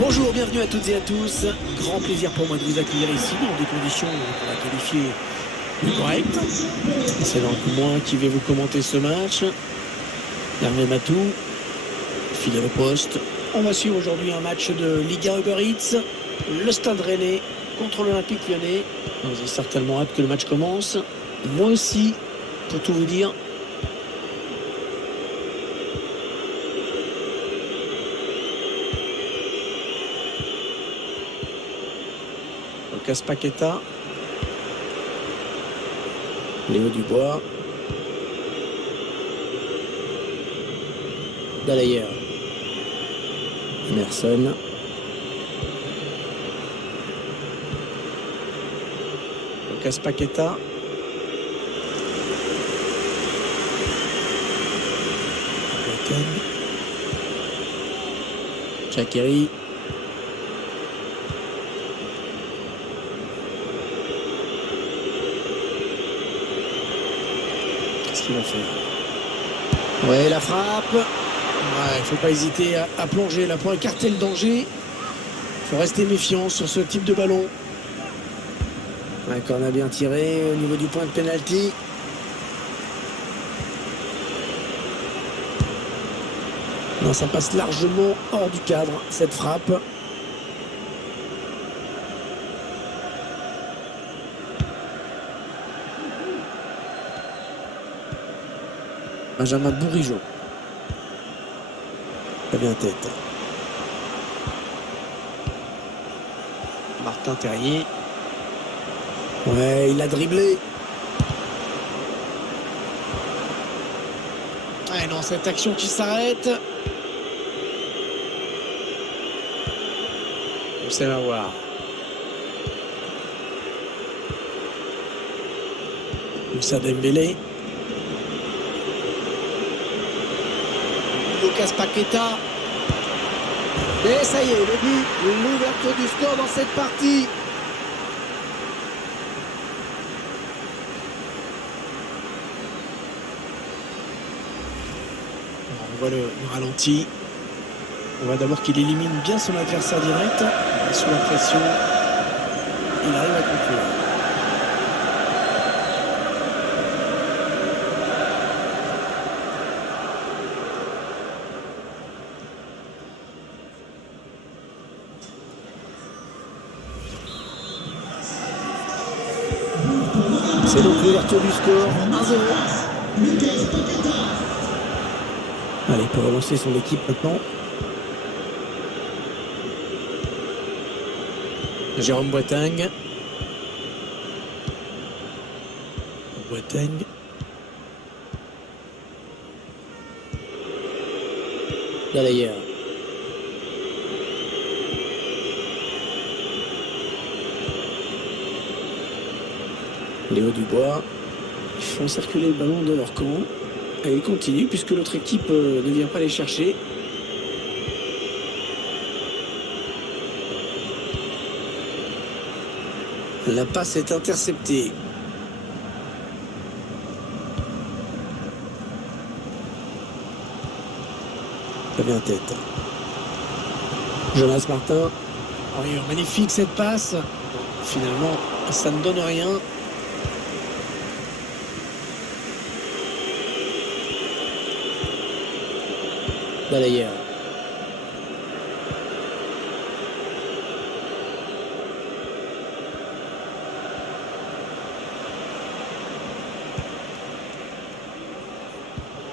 Bonjour, bienvenue à toutes et à tous. Grand plaisir pour moi de vous accueillir ici dans des conditions qu'on va qualifier de correctes. C'est donc moi qui vais vous commenter ce match. Hervé Matou, fidèle au poste. On va suivre aujourd'hui un match de Liga Uber Eats. Le Stade Rennais contre l'Olympique Lyonnais. Vous avez certainement hâte que le match commence. Moi aussi, pour tout vous dire. Lucas Paqueta, Léo Dubois, Dallayer, Emerson, Lucas Paqueta, Jacquerie, qu'est-ce qu'il va faire? Ouais, la frappe. Il faut pas hésiter à plonger là pour écarter le danger. Il faut rester méfiant sur ce type de ballon. On a bien tiré au niveau du point de pénalty. Non, ça passe largement hors du cadre, cette frappe. Benjamin Bourigeaud. Très bien tête. Martin Terrier. Ouais, il a dribblé. Ouais, non, cette action qui s'arrête. On va voir. Moussa Dembélé. Lucas Paqueta. Et ça y est, le but, l'ouverture du score dans cette partie. On voit le ralenti. On voit d'abord qu'il élimine bien son adversaire direct. Et sous la pression, il arrive à conclure. C'est donc l'ouverture du score, 1-0. Allez, il peut relancer son équipe maintenant. Jérôme Boateng. Dallayer. Léo Dubois. Ils font circuler le ballon de leur camp. Et ils continuent puisque l'autre équipe ne vient pas les chercher. La passe est interceptée. Très bien tête. Jonas Martin. Oui, magnifique cette passe. Finalement, ça ne donne rien. Dallayer.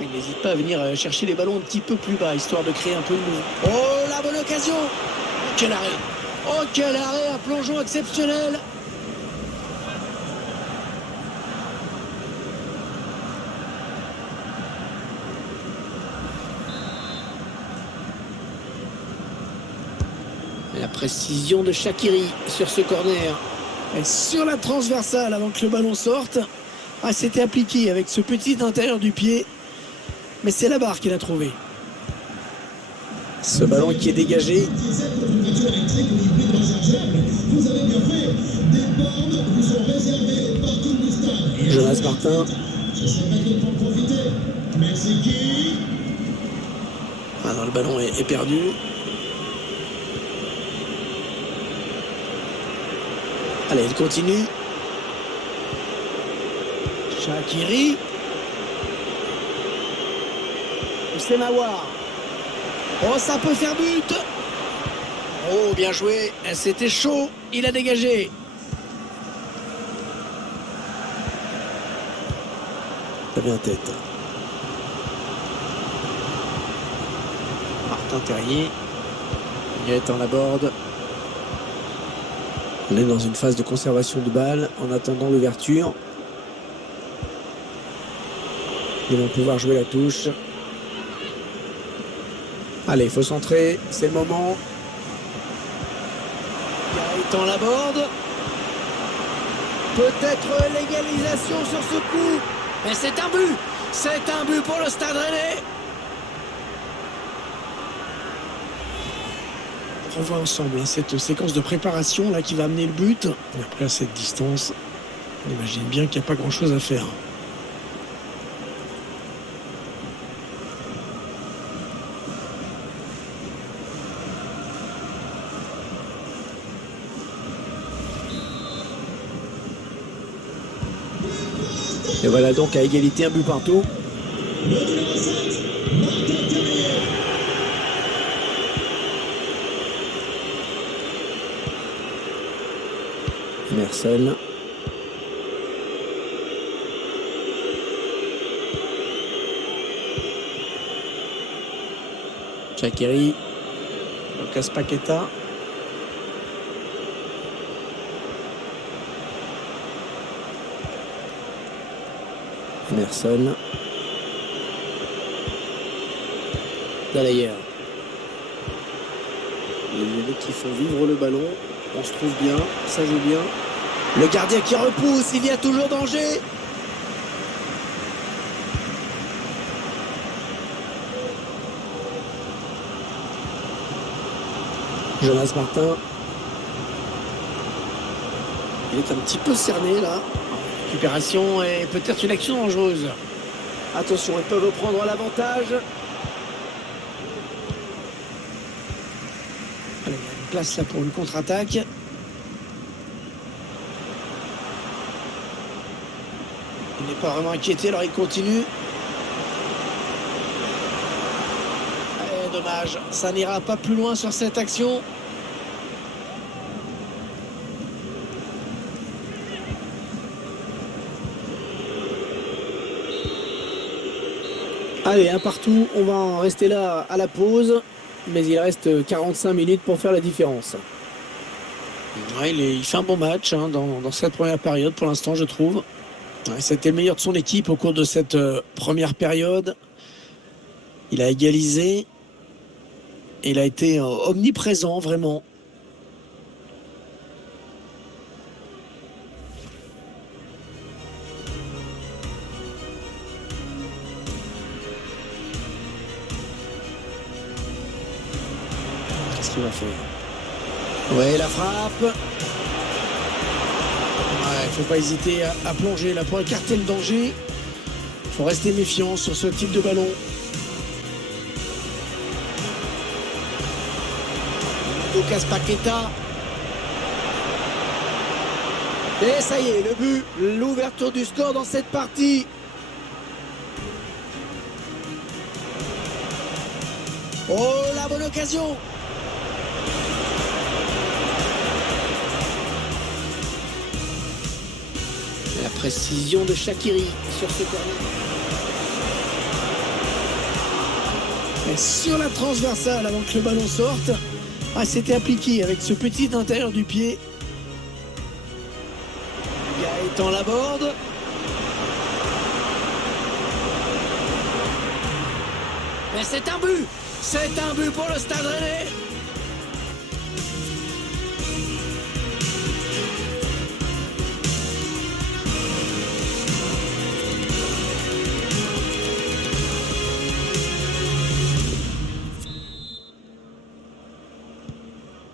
Il n'hésite pas à venir chercher les ballons un petit peu plus bas, histoire de créer un peu de mouvement. Oh, la bonne occasion! Oh, quel arrêt! Oh, quel arrêt! Un plongeon exceptionnel! La précision de Shaqiri sur ce corner. Et sur la transversale avant que le ballon sorte. Ah, c'était appliqué avec ce petit intérieur du pied. Mais c'est la barre qu'il a trouvé. Ce ballon qui est dégagé. Jonas Martin. Ah non, le ballon est perdu. Allez, il continue. Shaqiri. C'est Mawar. Oh, ça peut faire but. Oh, bien joué. C'était chaud. Il a dégagé. Ça vient en tête. Martin Terrier. Gaëtan Laborde. On est dans une phase de conservation de balle en attendant l'ouverture. Ils vont pouvoir jouer la touche. Allez, il faut centrer. C'est le moment. Gaëtan Laborde. Peut-être l'égalisation sur ce coup. Mais c'est un but. C'est un but pour le Stade Rennais. On voit ensemble cette séquence de préparation là qui va amener le but. Et après à cette distance, on imagine bien qu'il n'y a pas grand chose à faire. Et voilà donc à égalité, un but partout. Emerson. Shaqiri. Lucas Paqueta. Emerson. D'ailleurs. Les Lyonnais qui font vivre le ballon. On se trouve bien, ça joue bien. Le gardien qui repousse, il y a toujours danger. Jonas Martin. Il est un petit peu cerné là. Récupération et peut-être une action dangereuse. Attention, ils peuvent prendre l'avantage. Allez, il y a une place là pour une contre-attaque. Il n'est pas vraiment inquiété, alors il continue. Dommage, ça n'ira pas plus loin sur cette action. Allez, un partout, on va en rester là à la pause, mais il reste 45 minutes pour faire la différence. Ouais, il fait un bon match hein, dans cette première période pour l'instant, je trouve. Ouais, c'était le meilleur de son équipe au cours de cette première période. Il a égalisé. Il a été omniprésent, vraiment. Qu'est-ce qu'il va faire? Ouais, la frappe. Ouais, faut pas hésiter à plonger là pour écarter le danger. Faut rester méfiant sur ce type de ballon. Lucas Paqueta. Et ça y est, le but, l'ouverture du score dans cette partie. Oh, la bonne occasion. La précision de Shaqiri sur ce corner. Et sur la transversale avant que le ballon sorte. Ah, c'était appliqué avec ce petit intérieur du pied. Gaëtan Laborde. Mais c'est un but. C'est un but pour le Stade Rennais.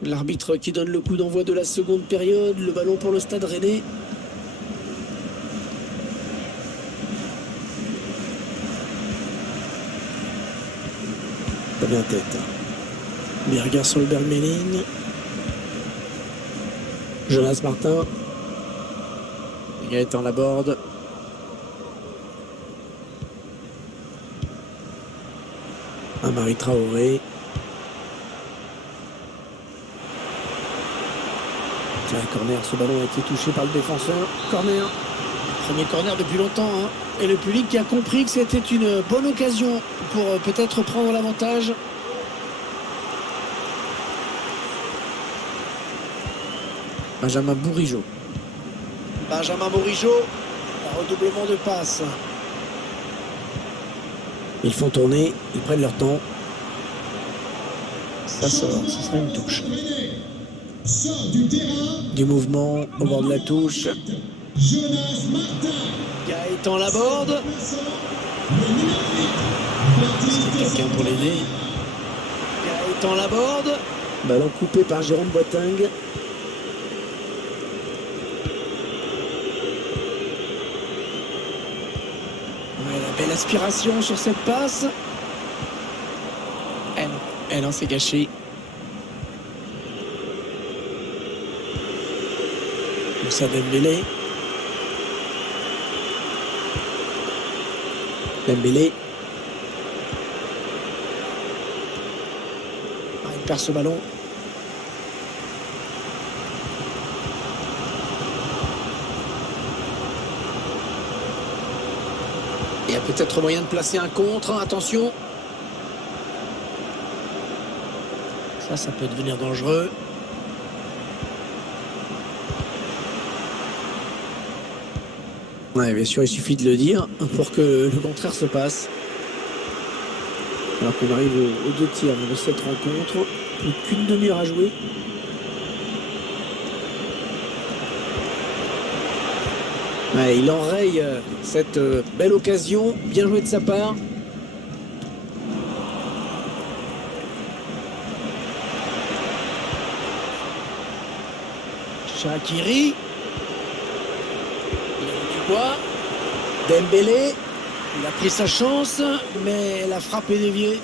L'arbitre qui donne le coup d'envoi de la seconde période. Le ballon pour le Stade Rennais. Pas bien tête. Berger sur le Bergmeling. Jonas Martin. Gaëtan Laborde. Amari Traoré. Tiens, corner, ce ballon a été touché par le défenseur. Corner. Premier corner depuis longtemps. Hein. Et le public qui a compris que c'était une bonne occasion pour peut-être prendre l'avantage. Benjamin Bourigeaud. Benjamin Bourigeaud. Un redoublement de passes. Ils font tourner, ils prennent leur temps. Ça sort, ce sera une touche. Du mouvement au bord de la touche. Gaëtan Laborde. C'est quelqu'un pour l'aider. Gaëtan Laborde. Ballon coupé par Jérôme Boateng. Belle aspiration sur cette passe. Elle en s'est gâchée. Moussa Dembélé. Dembélé. Il perd ce ballon. Il y a peut-être moyen de placer un contre. Attention. Ça peut devenir dangereux. Ouais, bien sûr, il suffit de le dire pour que le contraire se passe. Alors qu'on arrive aux 2 tiers de cette rencontre. Plus qu'une demi-heure à jouer. Ouais, il enraye cette belle occasion. Bien joué de sa part. Shaqiri. Dubois. Dembélé. Il a pris sa chance, mais la frappe est déviée.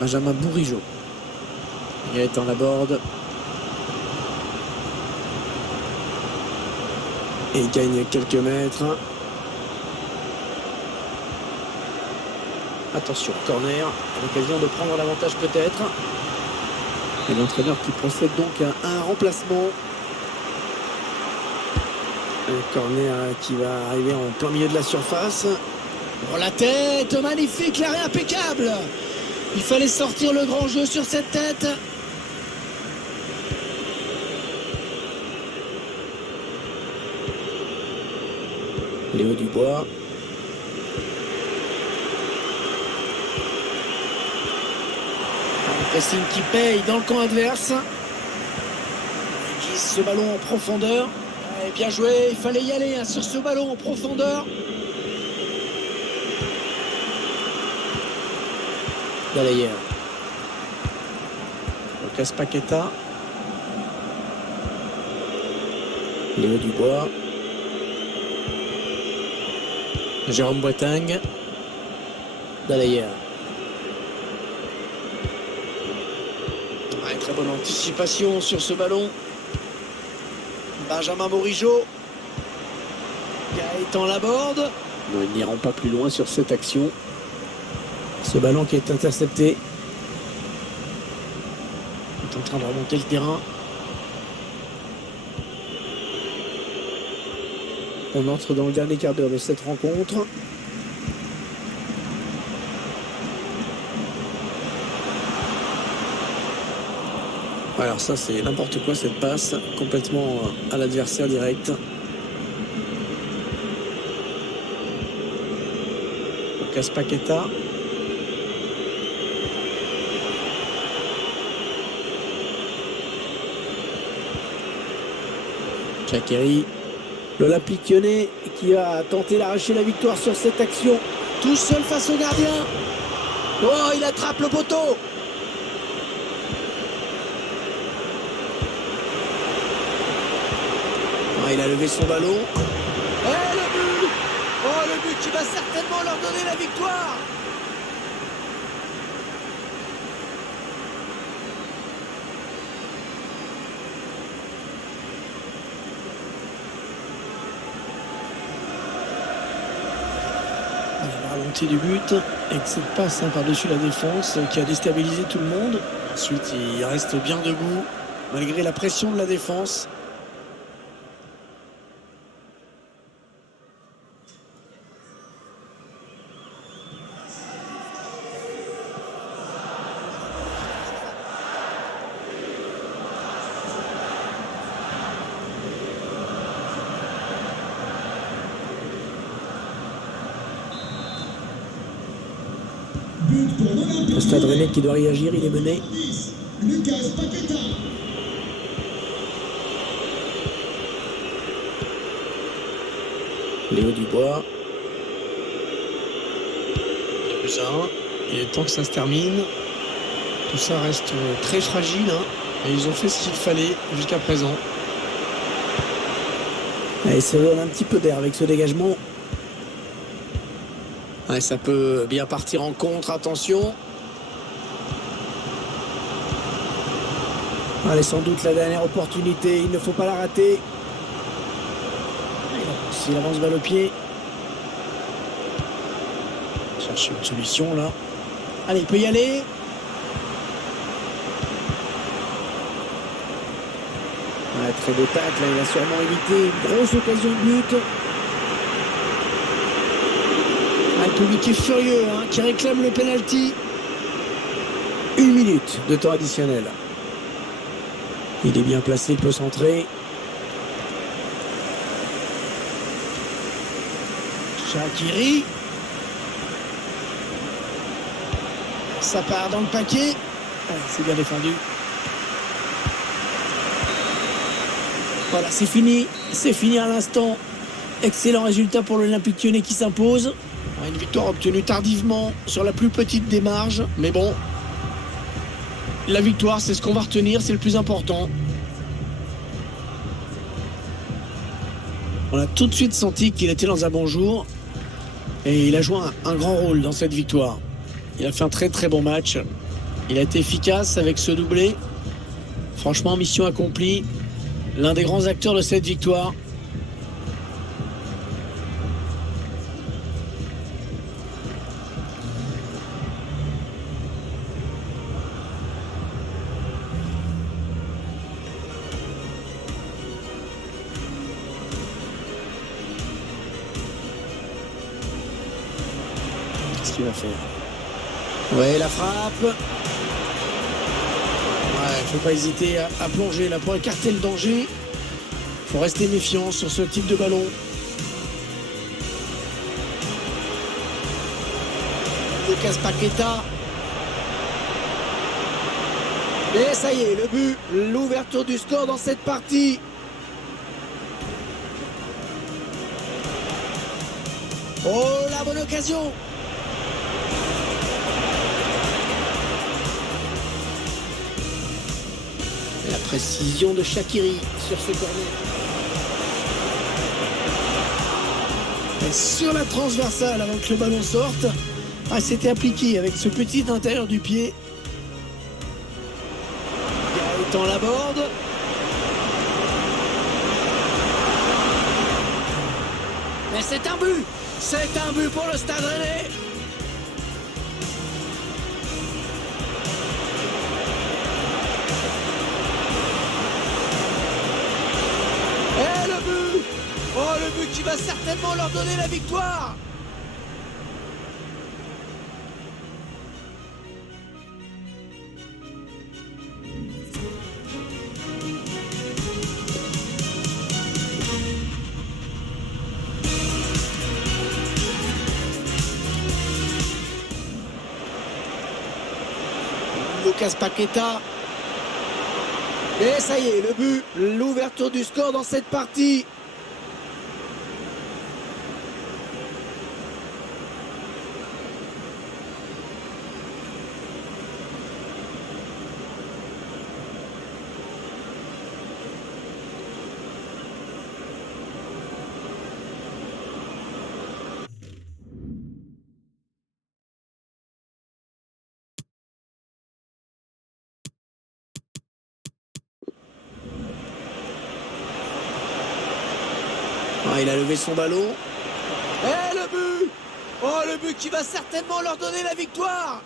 Benjamin Bourigeaud. Gaëtan Laborde. Et il gagne quelques mètres. Attention, corner. À l'occasion de prendre l'avantage peut-être. Et l'entraîneur qui procède donc à un remplacement. Un corner qui va arriver en plein milieu de la surface. Pour la tête, magnifique, l'arrêt impeccable. Il fallait sortir le grand jeu sur cette tête. Léo Dubois. Un pressing qui paye dans le camp adverse. Il glisse ce ballon en profondeur. Et bien joué, il fallait y aller sur ce ballon en profondeur. D'ailleurs. Lucas Paqueta. Léo Dubois. Jérôme Boateng. D'ailleurs. Très bonne anticipation sur ce ballon. Benjamin Bourigeaud. Gaëtan Laborde. Non, ils n'iront pas plus loin sur cette action. Ce ballon qui est intercepté. Il est en train de remonter le terrain. On entre dans le dernier quart d'heure de cette rencontre. Alors ça c'est n'importe quoi cette passe, complètement à l'adversaire direct. Lucas Paqueta. Shaqiri. L'Olympique Lyonnais qui a tenté d'arracher la victoire sur cette action. Tout seul face au gardien. Oh, il attrape le poteau. Il a levé son ballon. Et le but! Oh, le but qui va certainement leur donner la victoire! côté du but. Avec cette passe par-dessus la défense qui a déstabilisé tout le monde. Ensuite, il reste bien debout malgré la pression de la défense. Le Stade Rennais qui doit réagir, il est mené. Lucas Paqueta. Léo Dubois. Plus un. Il est temps que ça se termine. Tout ça reste très fragile. Et ils ont fait ce qu'il fallait jusqu'à présent. Allez, ça donne un petit peu d'air avec ce dégagement. Ouais, ça peut bien partir en contre, attention. Allez, sans doute la dernière opportunité, il ne faut pas la rater. S'il avance balle au pied. Chercher une solution là. Allez, il peut y aller. Ouais, très beau tacle, là, il a sûrement évité une grosse occasion de but. Le public est furieux, qui réclame le penalty. 1 minute de temps additionnel. Il est bien placé, il peut centrer. Shaqiri. Ça part dans le paquet. C'est bien défendu. Voilà, c'est fini. C'est fini à l'instant. Excellent résultat pour l'Olympique Lyonnais qui s'impose. Une victoire obtenue tardivement sur la plus petite des marges. Mais bon, la victoire, c'est ce qu'on va retenir, c'est le plus important. On a tout de suite senti qu'il était dans un bon jour. Et il a joué un grand rôle dans cette victoire. Il a fait un très très bon match. Il a été efficace avec ce doublé. Franchement, mission accomplie. L'un des grands acteurs de cette victoire. Qu'est-ce qu'il va faire? Ouais, la frappe. Ouais, faut pas hésiter à plonger là pour écarter le danger. Faut rester méfiant sur ce type de ballon. Lucas Paqueta. Et ça y est, le but, l'ouverture du score dans cette partie. Oh, la bonne occasion. La précision de Shaqiri sur ce corner. Et sur la transversale avant que le ballon sorte. C'était appliqué avec ce petit intérieur du pied. Gaëtan Laborde. Mais c'est un but. C'est un but pour le Stade Rennais. Et le but. Oh, le but qui va certainement leur donner la victoire. Lucas Paqueta. Et ça y est, le but, l'ouverture du score dans cette partie. Il a levé son ballon. Et le but. Oh, le but qui va certainement leur donner la victoire.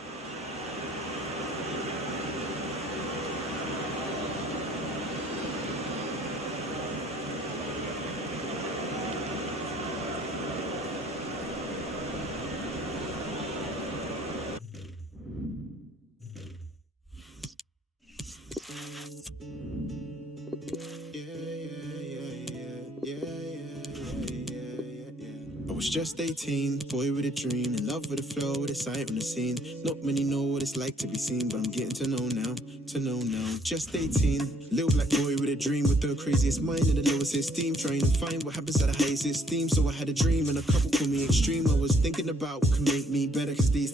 I was just 18, boy with a dream, in love with the flow, with a sight on the scene. Not many know what it's like to be seen, but I'm getting to know now. Just 18, little black boy with a dream, with the craziest mind and the lowest esteem, trying to find what happens at the highest esteem. So I had a dream and a couple call me extreme. I was thinking about what can make me better, cause these